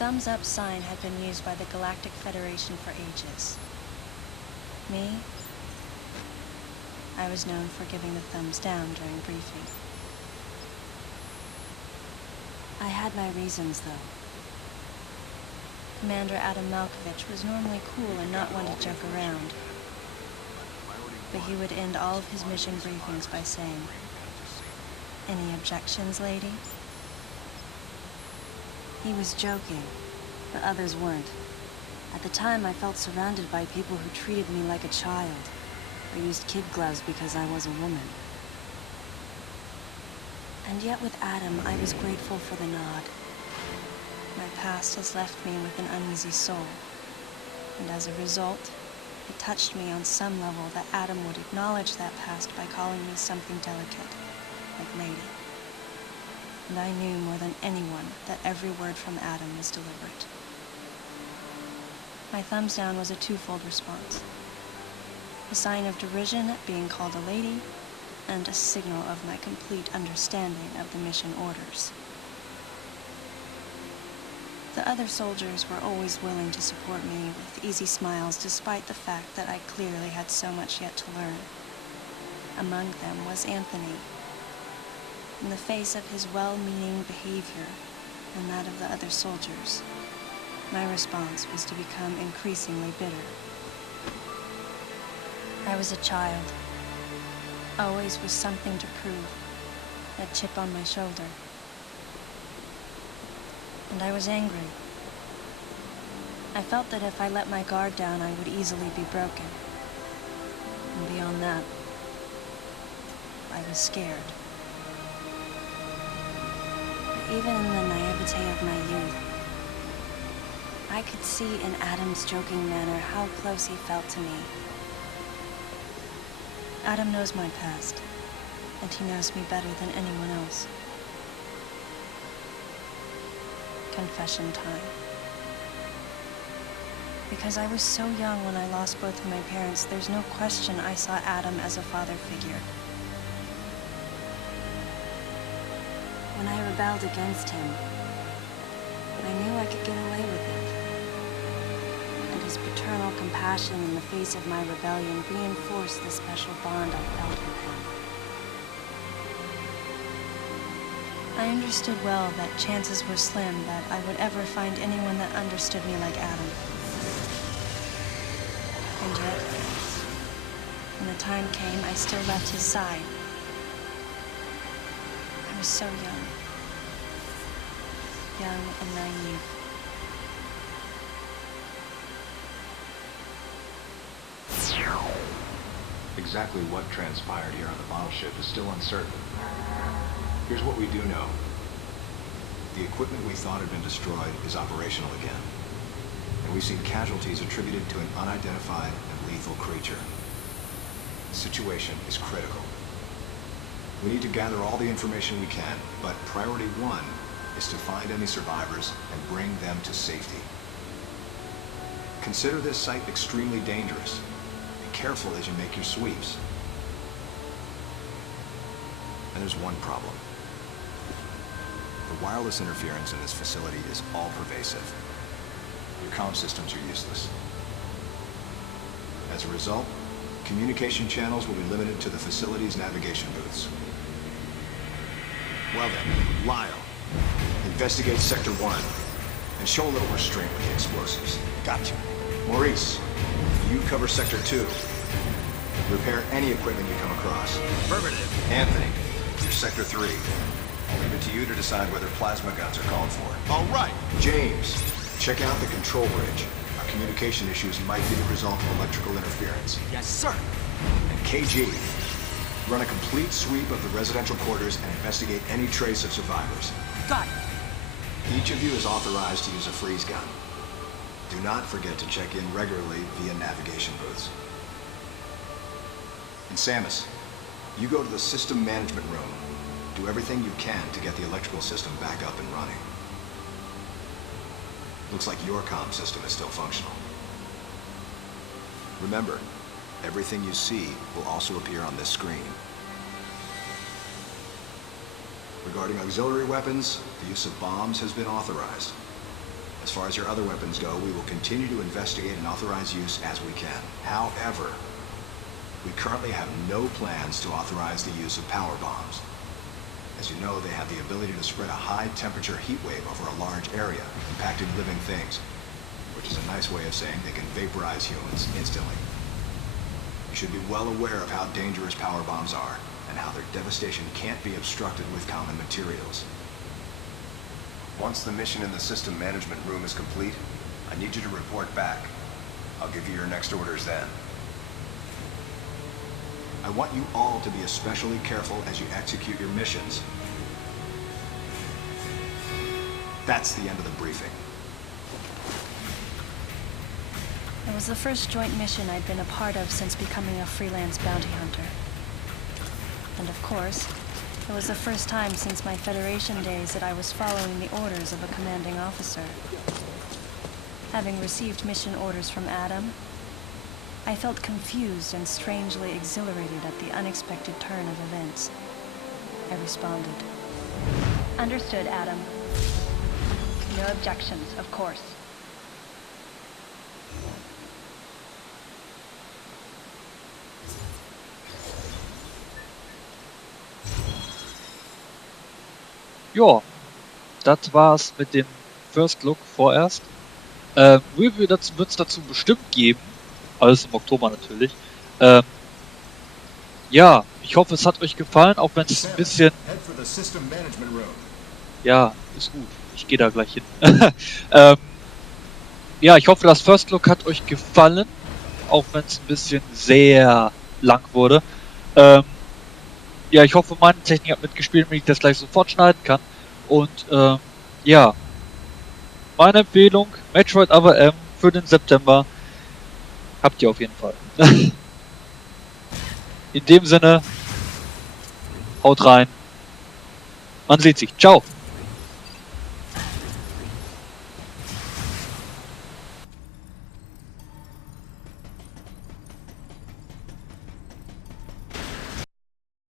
thumbs up sign had been used by the Galactic Federation for ages. Me? I was known for giving the thumbs down during briefing. I had my reasons, though. Commander Adam Malkovich was normally cool and not one to joke around. But he would end all of his mission briefings by saying, "Any objections, lady?" He was joking, but others weren't. At the time, I felt surrounded by people who treated me like a child, or used kid gloves because I was a woman. And yet with Adam, I was grateful for the nod. My past has left me with an uneasy soul, and as a result, it touched me on some level that Adam would acknowledge that past by calling me something delicate, like lady. And I knew more than anyone that every word from Adam was deliberate. My thumbs down was a twofold response. A sign of derision at being called a lady, and a signal of my complete understanding of the mission orders. The other soldiers were always willing to support me with easy smiles despite the fact that I clearly had so much yet to learn. Among them was Anthony. In the face of his well-meaning behavior and that of the other soldiers, my response was to become increasingly bitter. I was a child, always with something to prove, a chip on my shoulder. And I was angry. I felt that if I let my guard down, I would easily be broken. And beyond that, I was scared. But even in the naivete of my youth, I could see in Adam's joking manner how close he felt to me. Adam knows my past, and he knows me better than anyone else. Confession time. Because I was so young when I lost both of my parents, there's no question I saw Adam as a father figure. When I rebelled against him, I knew I could get away with it. And his paternal compassion in the face of my rebellion reinforced the special bond I felt with him. I understood well that chances were slim that I would ever find anyone that understood me like Adam. And yet, when the time came, I still left his side. I was so young. Young and naive. Exactly what transpired here on the model ship is still uncertain. Here's what we do know. The equipment we thought had been destroyed is operational again. And we've seen casualties attributed to an unidentified and lethal creature. The situation is critical. We need to gather all the information we can, but priority one is to find any survivors and bring them to safety. Consider this site extremely dangerous. Be careful as you make your sweeps. And there's one problem. The wireless interference in this facility is all-pervasive. Your comm systems are useless. As a result, communication channels will be limited to the facility's navigation booths. Well then, Lyle, investigate Sector 1 and show a little restraint with the explosives. Gotcha. Maurice, you cover Sector 2. Repair any equipment you come across. Affirmative. Anthony, you're Sector 3. I'll leave it to you to decide whether plasma guns are called for. All right. James, check out the control bridge. Our communication issues might be the result of electrical interference. Yes, sir. And KG, run a complete sweep of the residential quarters and investigate any trace of survivors. Got it. Each of you is authorized to use a freeze gun. Do not forget to check in regularly via navigation booths. And Samus, you go to the system management room. Do everything you can to get the electrical system back up and running. Looks like your comm system is still functional. Remember, everything you see will also appear on this screen. Regarding auxiliary weapons, the use of bombs has been authorized. A As far as your other weapons go, we will continue to investigate and authorize use as we can. However, we currently have no plans to authorize the use of power bombs. As you know, they have the ability to spread a high-temperature heat wave over a large area, impacting living things, which is a nice way of saying they can vaporize humans instantly. You should be well aware of how dangerous power bombs are, and how their devastation can't be obstructed with common materials. Once the mission in the system management room is complete, I need you to report back. I'll give you your next orders then. I want you all to be especially careful as you execute your missions. That's the end of the briefing. It was the first joint mission I'd been a part of since becoming a freelance bounty hunter. And of course, it was the first time since my Federation days that I was following the orders of a commanding officer. Having received mission orders from Adam, I felt confused and strangely exhilarated at the unexpected turn of events. I responded. Understood, Adam. No objections, of course. Ja, das war's mit dem Firstlook vorerst. Review wird's dazu bestimmt geben. Alles im Oktober natürlich. Ja, ich hoffe, es hat euch gefallen, auch wenn es ein bisschen... Ja, ist gut. Ich gehe da gleich hin. Ja, ich hoffe, das Firstlook hat euch gefallen, auch wenn es ein bisschen sehr lang wurde. Ja, ich hoffe, meine Technik hat mitgespielt, damit ich das gleich sofort schneiden kann. Und ja, meine Empfehlung, Metroid aber für den September habt ihr auf jeden Fall. In dem Sinne, haut rein. Man sieht sich. Ciao.